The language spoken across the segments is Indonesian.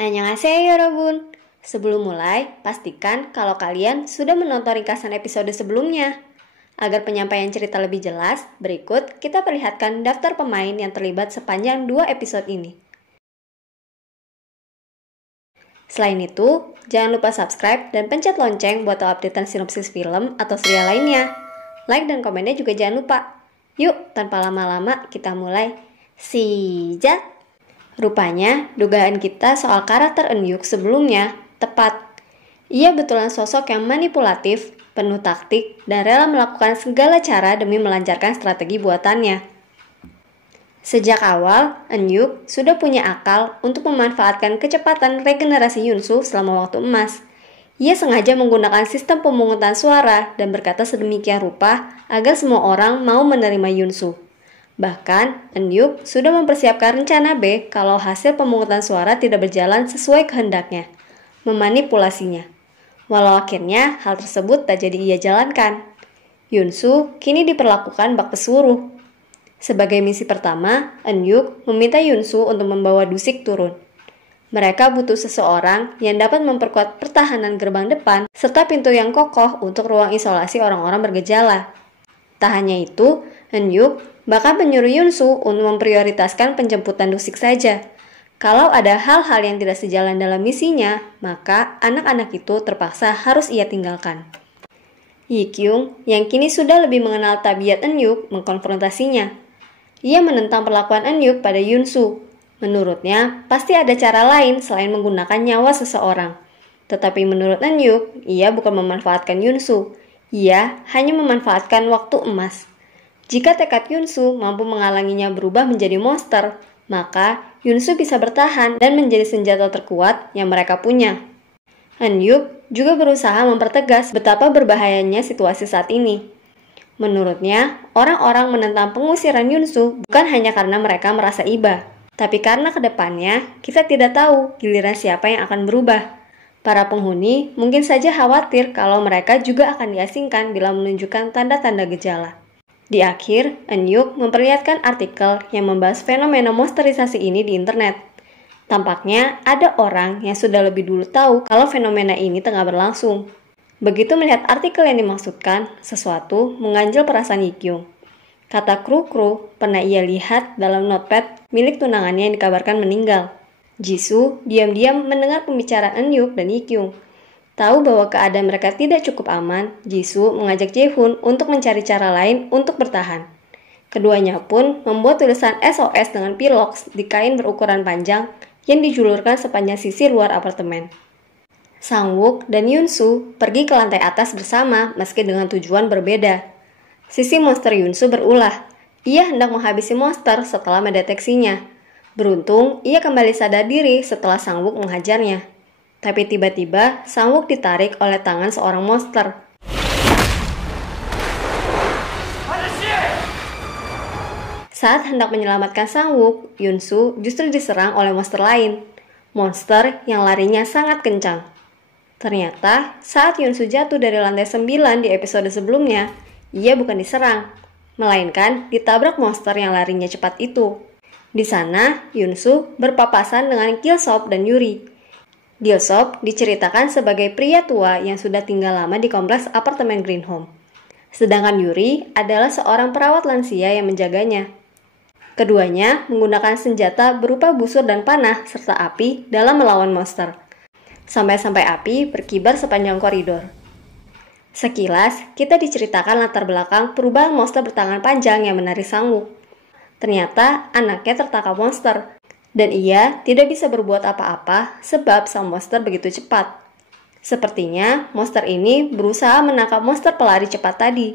Annyeonghaseyo Yorobun. Sebelum mulai, pastikan kalau kalian sudah menonton ringkasan episode sebelumnya. Agar penyampaian cerita lebih jelas, berikut kita perlihatkan daftar pemain yang terlibat sepanjang 2 episode ini. Selain itu, jangan lupa subscribe dan pencet lonceng buat tahu updatean sinopsis film atau serial lainnya. Like dan komennya juga jangan lupa. Yuk, tanpa lama-lama kita mulai. Sijat! Rupanya, dugaan kita soal karakter Eun-yuk sebelumnya tepat. Ia betulan sosok yang manipulatif, penuh taktik, dan rela melakukan segala cara demi melancarkan strategi buatannya. Sejak awal, Eun-yuk sudah punya akal untuk memanfaatkan kecepatan regenerasi Yunsu selama waktu emas. Ia sengaja menggunakan sistem pemungutan suara dan berkata sedemikian rupa agar semua orang mau menerima Yunsu. Bahkan, Eun-yuk sudah mempersiapkan rencana B kalau hasil pemungutan suara tidak berjalan sesuai kehendaknya, memanipulasinya. Walau akhirnya hal tersebut tak jadi ia jalankan. Yunsu kini diperlakukan bak pesuruh. Sebagai misi pertama, Eun-yuk meminta Yunsu untuk membawa Dusik turun. Mereka butuh seseorang yang dapat memperkuat pertahanan gerbang depan serta pintu yang kokoh untuk ruang isolasi orang-orang bergejala. Tak hanya itu, Eun-yuk bahkan menyuruh Yunsu untuk memprioritaskan penjemputan Dusik saja. Kalau ada hal-hal yang tidak sejalan dalam misinya, maka anak-anak itu terpaksa harus ia tinggalkan. Yi-kyung, yang kini sudah lebih mengenal tabiat Eun-yuk, mengkonfrontasinya. Ia menentang perlakuan Eun-yuk pada Yunsu. Menurutnya, pasti ada cara lain selain menggunakan nyawa seseorang. Tetapi menurut Eun-yuk, ia bukan memanfaatkan Yunsu. Ia hanya memanfaatkan waktu emas. Jika tekad Yunsu mampu menghalanginya berubah menjadi monster, maka Yunsu bisa bertahan dan menjadi senjata terkuat yang mereka punya. Eun-yuk juga berusaha mempertegas betapa berbahayanya situasi saat ini. Menurutnya, orang-orang menentang pengusiran Yunsu bukan hanya karena mereka merasa iba, tapi karena kedepannya kita tidak tahu giliran siapa yang akan berubah. Para penghuni mungkin saja khawatir kalau mereka juga akan diasingkan bila menunjukkan tanda-tanda gejala. Di akhir, Eun-yuk memperlihatkan artikel yang membahas fenomena monsterisasi ini di internet. Tampaknya ada orang yang sudah lebih dulu tahu kalau fenomena ini tengah berlangsung. Begitu melihat artikel yang dimaksudkan, sesuatu mengganjal perasaan Yi-kyung. Kata kru pernah ia lihat dalam notepad milik tunangannya yang dikabarkan meninggal. Jisoo diam-diam mendengar pembicaraan Eun-yuk dan Yi-kyung. Tahu bahwa keadaan mereka tidak cukup aman, Jisoo mengajak Jae-hoon untuk mencari cara lain untuk bertahan. Keduanya pun membuat tulisan SOS dengan piloks di kain berukuran panjang yang dijulurkan sepanjang sisi luar apartemen. Sang-wook dan Yunsu pergi ke lantai atas bersama meski dengan tujuan berbeda. Sisi monster Yunsu berulah. Ia hendak menghabisi monster setelah mendeteksinya. Beruntung, ia kembali sadar diri setelah Sang-wook menghajarnya. Tapi tiba-tiba, Sang-wook ditarik oleh tangan seorang monster. Saat hendak menyelamatkan Sang-wook, Yunsu justru diserang oleh monster lain. Monster yang larinya sangat kencang. Ternyata, saat Yunsu jatuh dari lantai 9 di episode sebelumnya, ia bukan diserang, melainkan ditabrak monster yang larinya cepat itu. Di sana, Yunsu berpapasan dengan Gil-sop dan Yuri. Gil-sop diceritakan sebagai pria tua yang sudah tinggal lama di kompleks apartemen Green Home. Sedangkan Yuri adalah seorang perawat lansia yang menjaganya. Keduanya menggunakan senjata berupa busur dan panah serta api dalam melawan monster. Sampai-sampai api berkibar sepanjang koridor. Sekilas, kita diceritakan latar belakang perubahan monster bertangan panjang yang menarik Sang-wook. Ternyata, anaknya tertangkap monster, dan ia tidak bisa berbuat apa-apa sebab sang monster begitu cepat. Sepertinya, monster ini berusaha menangkap monster pelari cepat tadi.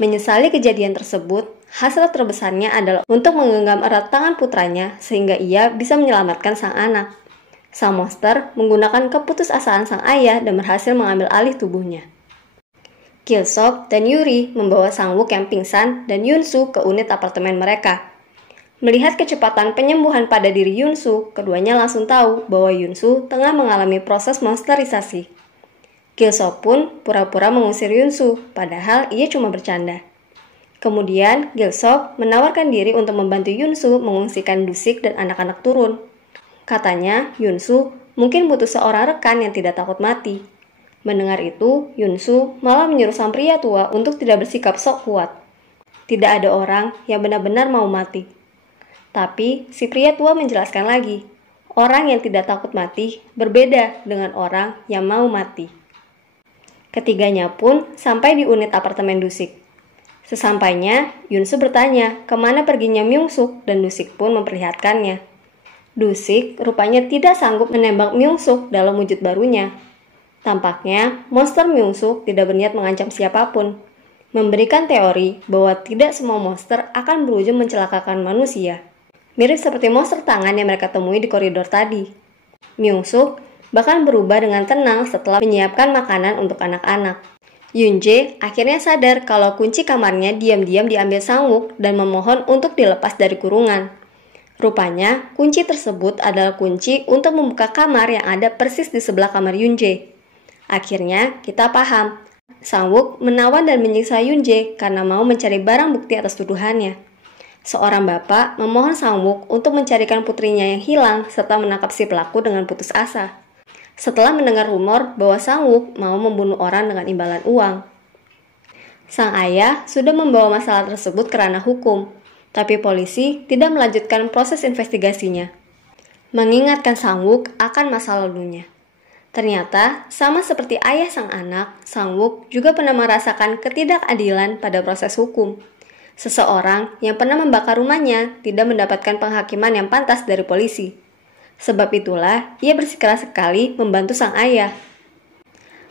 Menyesali kejadian tersebut, hasil terbesarnya adalah untuk menggenggam erat tangan putranya sehingga ia bisa menyelamatkan sang anak. Sang monster menggunakan keputusasaan sang ayah dan berhasil mengambil alih tubuhnya. Gil-sop dan Yuri membawa Sang-wook yang pingsan dan Yunsu ke unit apartemen mereka. Melihat kecepatan penyembuhan pada diri Yunsu, keduanya langsung tahu bahwa Yunsu tengah mengalami proses monsterisasi. Gil-sop pun pura-pura mengusir Yunsu, padahal ia cuma bercanda. Kemudian, Gil-sop menawarkan diri untuk membantu Yunsu mengungsikan Dusik dan anak-anak turun. Katanya, Yunsu mungkin butuh seorang rekan yang tidak takut mati. Mendengar itu, Yunsu malah menyuruh sang pria tua untuk tidak bersikap sok kuat. Tidak ada orang yang benar-benar mau mati. Tapi, si pria tua menjelaskan lagi, orang yang tidak takut mati berbeda dengan orang yang mau mati. Ketiganya pun sampai di unit apartemen Dusik. Sesampainya, Yunsu bertanya kemana perginya Myung-suk dan Dusik pun memperlihatkannya. Dusik rupanya tidak sanggup menembak Myung-suk dalam wujud barunya. Tampaknya, monster Myung-suk tidak berniat mengancam siapapun, memberikan teori bahwa tidak semua monster akan berujung mencelakakan manusia. Mirip seperti monster tangan yang mereka temui di koridor tadi. Myung-suk bahkan berubah dengan tenang setelah menyiapkan makanan untuk anak-anak. Yunjae akhirnya sadar kalau kunci kamarnya diam-diam diambil Sang-wook dan memohon untuk dilepas dari kurungan. Rupanya, kunci tersebut adalah kunci untuk membuka kamar yang ada persis di sebelah kamar Yunjae. Akhirnya, kita paham. Sang-wook menawan dan menyiksa Yunjae karena mau mencari barang bukti atas tuduhannya. Seorang bapak memohon Sang-wook untuk mencarikan putrinya yang hilang serta menangkap si pelaku dengan putus asa. Setelah mendengar rumor bahwa Sang-wook mau membunuh orang dengan imbalan uang. Sang ayah sudah membawa masalah tersebut ke ranah hukum, tapi polisi tidak melanjutkan proses investigasinya, mengingatkan Sang-wook akan masa lalunya. Ternyata, sama seperti ayah sang anak, Sang-wook juga pernah merasakan ketidakadilan pada proses hukum. Seseorang yang pernah membakar rumahnya tidak mendapatkan penghakiman yang pantas dari polisi. Sebab itulah, ia bersikeras sekali membantu sang ayah.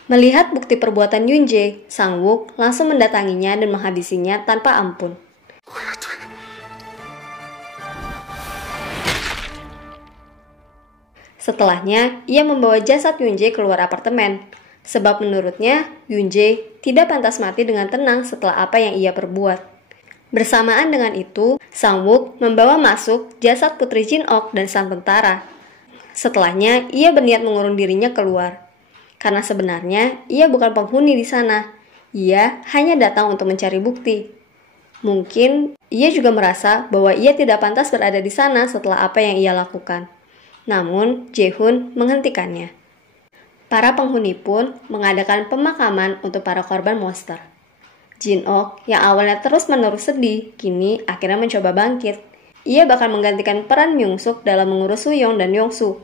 Melihat bukti perbuatan Yunjae, Sang-wook langsung mendatanginya dan menghabisinya tanpa ampun. Setelahnya, ia membawa jasad Yunjae keluar apartemen, sebab menurutnya Yunjae tidak pantas mati dengan tenang setelah apa yang ia perbuat. Bersamaan dengan itu, Sang-wook membawa masuk jasad putri Jin-ok dan sang tentara. Setelahnya, ia berniat mengurung dirinya keluar. Karena sebenarnya, ia bukan penghuni di sana. Ia hanya datang untuk mencari bukti. Mungkin, ia juga merasa bahwa ia tidak pantas berada di sana setelah apa yang ia lakukan. Namun, Jae-hoon menghentikannya. Para penghuni pun mengadakan pemakaman untuk para korban monster. Jin-ok yang awalnya terus-menerus sedih, kini akhirnya mencoba bangkit. Ia bahkan menggantikan peran Myung-suk dalam mengurus Soo-young dan Yong-soo.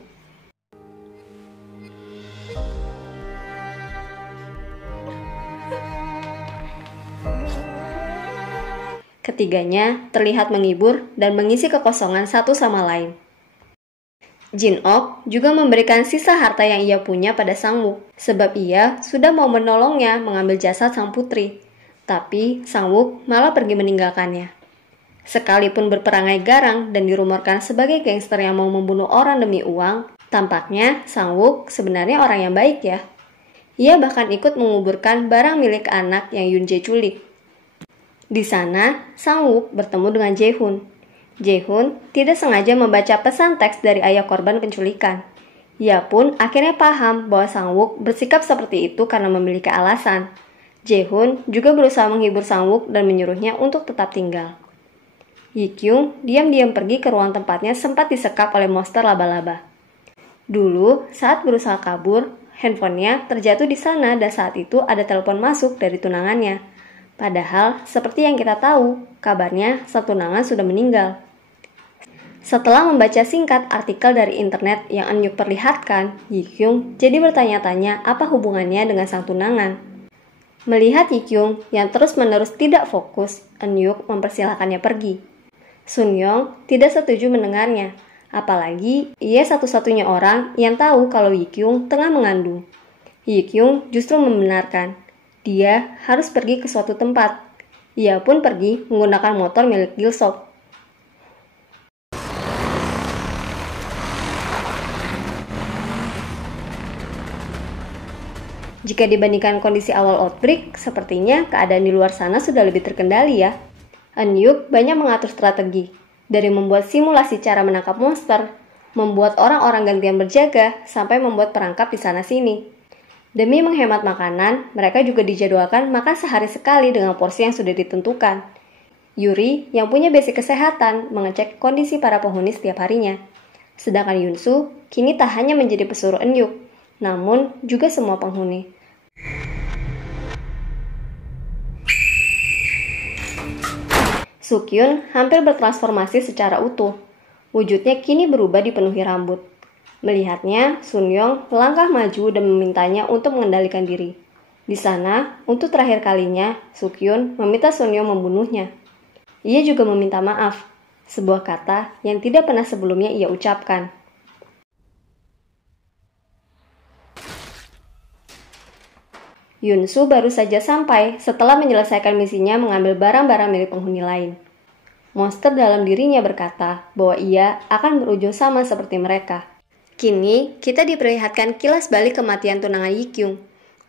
Ketiganya terlihat menghibur dan mengisi kekosongan satu sama lain. Jin-ok juga memberikan sisa harta yang ia punya pada Sang-wook, sebab ia sudah mau menolongnya mengambil jasad sang putri. Tapi Sang-wook malah pergi meninggalkannya. Sekalipun berperangai garang dan dirumorkan sebagai gangster yang mau membunuh orang demi uang, tampaknya Sang-wook sebenarnya orang yang baik ya. Ia bahkan ikut menguburkan barang milik anak yang Yunjae culik. Di sana, Sang-wook bertemu dengan Jae-hoon. Jae-hoon tidak sengaja membaca pesan teks dari ayah korban penculikan. Ia pun akhirnya paham bahwa Sang-wook bersikap seperti itu karena memiliki alasan. Jae-hoon juga berusaha menghibur Sang-wook dan menyuruhnya untuk tetap tinggal. Yi-kyung diam-diam pergi ke ruang tempatnya sempat disekap oleh monster laba-laba. Dulu, saat berusaha kabur, handphonenya terjatuh di sana dan saat itu ada telepon masuk dari tunangannya. Padahal, seperti yang kita tahu, kabarnya sang tunangan sudah meninggal. Setelah membaca singkat artikel dari internet yang Eun-yuk perlihatkan, Yi-kyung jadi bertanya-tanya apa hubungannya dengan sang tunangan. Melihat Yi-kyung yang terus-menerus tidak fokus, Eun-yuk mempersilahkannya pergi. Sun-young tidak setuju mendengarnya, apalagi ia satu-satunya orang yang tahu kalau Yi-kyung tengah mengandung. Yi-kyung justru membenarkan. Dia harus pergi ke suatu tempat. Ia pun pergi menggunakan motor milik Gil-sok. Jika dibandingkan kondisi awal outbreak, sepertinya keadaan di luar sana sudah lebih terkendali ya. Eun-yuk banyak mengatur strategi, dari membuat simulasi cara menangkap monster, membuat orang-orang gantian berjaga, sampai membuat perangkap di sana-sini. Demi menghemat makanan, mereka juga dijadwalkan makan sehari sekali dengan porsi yang sudah ditentukan. Yuri, yang punya basic kesehatan, mengecek kondisi para penghuni setiap harinya. Sedangkan Yunsu kini tak hanya menjadi pesuruh Eunhyuk, namun juga semua penghuni. Sukyun hampir bertransformasi secara utuh. Wujudnya kini berubah dipenuhi rambut. Melihatnya, Sunyoung melangkah maju dan memintanya untuk mengendalikan diri. Di sana, untuk terakhir kalinya, Sukyun meminta Sunyoung membunuhnya. Ia juga meminta maaf, sebuah kata yang tidak pernah sebelumnya ia ucapkan. Yunsu baru saja sampai setelah menyelesaikan misinya mengambil barang-barang milik penghuni lain. Monster dalam dirinya berkata bahwa ia akan berujung sama seperti mereka. Kini, kita diperlihatkan kilas balik kematian tunangan Yikyung.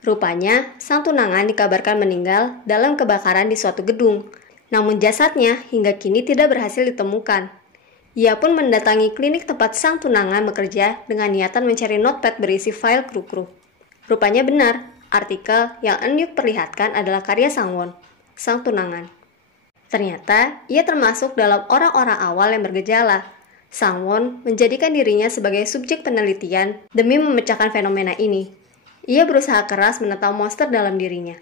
Rupanya, sang tunangan dikabarkan meninggal dalam kebakaran di suatu gedung. Namun jasadnya hingga kini tidak berhasil ditemukan. Ia pun mendatangi klinik tempat sang tunangan bekerja dengan niatan mencari notepad berisi file kru-kru. Rupanya benar, artikel yang Eunhyuk perlihatkan adalah karya Sangwon, sang tunangan. Ternyata, ia termasuk dalam orang-orang awal yang bergejala. Sangwon menjadikan dirinya sebagai subjek penelitian demi memecahkan fenomena ini. Ia berusaha keras menentang monster dalam dirinya.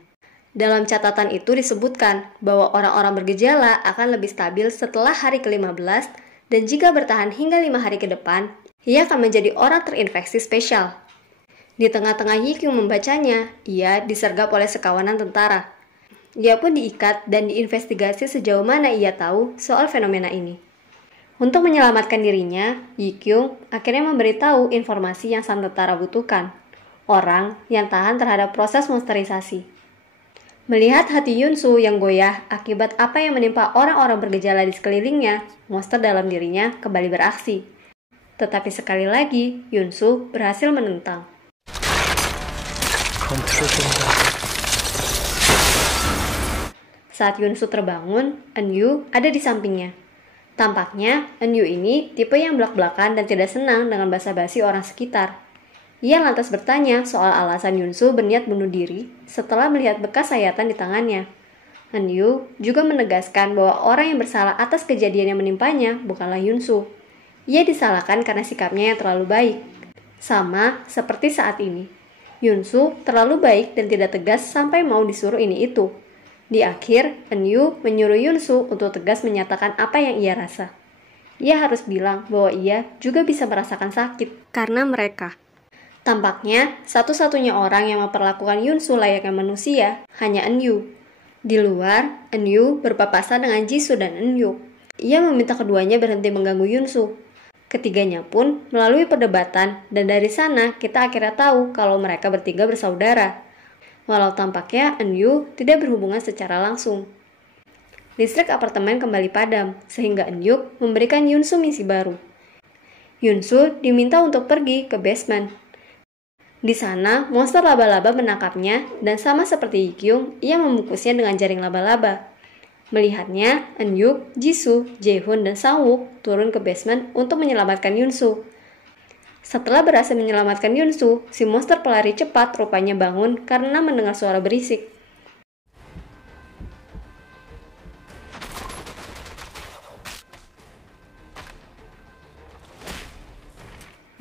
Dalam catatan itu disebutkan bahwa orang-orang bergejala akan lebih stabil setelah hari ke-15 dan jika bertahan hingga 5 hari ke depan, ia akan menjadi orang terinfeksi spesial. Di tengah-tengah Yikyung membacanya, ia disergap oleh sekawanan tentara. Ia pun diikat dan diinvestigasi sejauh mana ia tahu soal fenomena ini. Untuk menyelamatkan dirinya, Yikyung akhirnya memberitahu informasi yang sang tentara butuhkan, orang yang tahan terhadap proses monsterisasi. Melihat hati Yunsu yang goyah akibat apa yang menimpa orang-orang bergejala di sekelilingnya, monster dalam dirinya kembali beraksi. Tetapi sekali lagi, Yunsu berhasil menentang. Saat Yunsu terbangun, Eunyu ada di sampingnya. Tampaknya, Eunyu ini tipe yang belak-belakan dan tidak senang dengan basa-basi orang sekitar. Ia lantas bertanya soal alasan Yunsu berniat bunuh diri setelah melihat bekas sayatan di tangannya. Eunyu juga menegaskan bahwa orang yang bersalah atas kejadian yang menimpanya bukanlah Yunsu. Ia disalahkan karena sikapnya yang terlalu baik. Sama seperti saat ini. Yunsu terlalu baik dan tidak tegas sampai mau disuruh ini itu. Di akhir, Eunyu menyuruh Yunsu untuk tegas menyatakan apa yang ia rasa. Ia harus bilang bahwa ia juga bisa merasakan sakit karena mereka. Tampaknya, satu-satunya orang yang memperlakukan Yunsu layaknya manusia hanya Eunyu. Di luar, Eunyu berpapasan dengan Jisoo dan Eunhyuk. Ia meminta keduanya berhenti mengganggu Yunsu. Ketiganya pun melalui perdebatan dan dari sana kita akhirnya tahu kalau mereka bertiga bersaudara. Walau tampaknya Eunyu tidak berhubungan secara langsung. Listrik apartemen kembali padam, sehingga Eunhyuk memberikan Yunsu misi baru. Yunsu diminta untuk pergi ke basement. Di sana, monster laba-laba menangkapnya dan sama seperti Yikyung, ia membungkusnya dengan jaring laba-laba. Melihatnya, Eunhyuk, Jisoo, Jaehoon, dan Sangwook turun ke basement untuk menyelamatkan Yunsu. Setelah berhasil menyelamatkan Yunsu, si monster pelari cepat rupanya bangun karena mendengar suara berisik.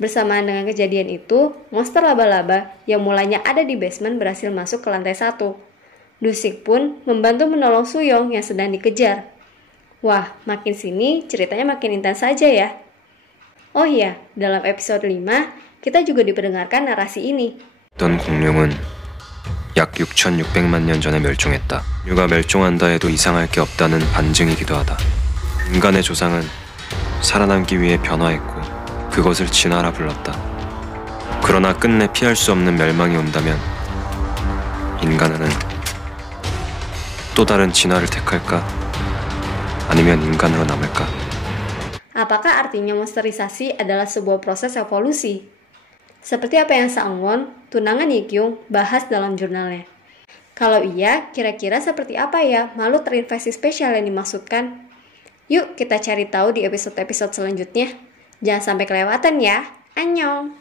Bersamaan dengan kejadian itu, monster laba-laba yang mulanya ada di basement berhasil masuk ke lantai 1. Dusik pun membantu menolong Suyong yang sedang dikejar. Wah, makin sini ceritanya makin intens saja ya. Oh iya, dalam episode 5, kita juga diperdengarkan narasi ini. 어떤 공룡은 약 6,600만 년 전에 멸종했다. 인류가 멸종한다 해도 이상할 게 없다는 반증이기도 하다. 인간의 조상은 살아남기 위해 변화했고 그것을 진화라 불렀다. 그러나 끝내 피할 수 없는 멸망이 온다면 인간은 또 다른 진화를 택할까? 아니면 인간으로 남을까? Apakah artinya monsterisasi adalah sebuah proses evolusi? Seperti apa yang Sangwon, tunangan Yikyung, bahas dalam jurnalnya. Kalau iya, kira-kira seperti apa ya makhluk terinfeksi spesial yang dimaksudkan? Yuk kita cari tahu di episode-episode selanjutnya. Jangan sampai kelewatan ya. Annyeong!